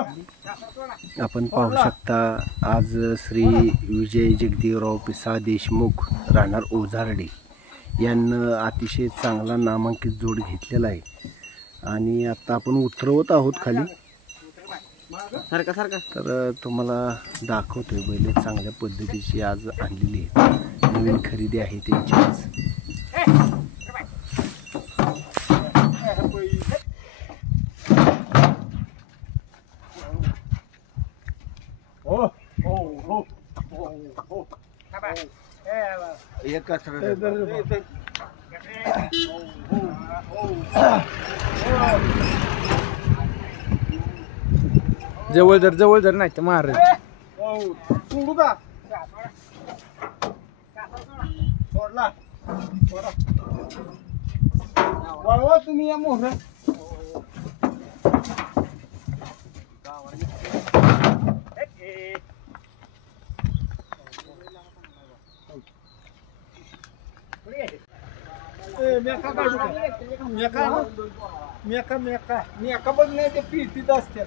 आपण पाहू शकता आज श्री विजय जगदेवराव पिसा देशमुख राहणार ओझारडे यांना अतिशय चांगला नामांकित जोड घेतलेला आहे आणि आता आपण उतरवत आहोत खाली तर तुम्हाला दाखवतोय बैल चांगल्या पद्धतीची आज आणलेली आहे नवीन खरेदी आहे त्यांची आज जवळ जर नाही तर मार सोडू का सोडला वळवा तुम्ही या मोहर मेका बघ नाही ते पीटीत असते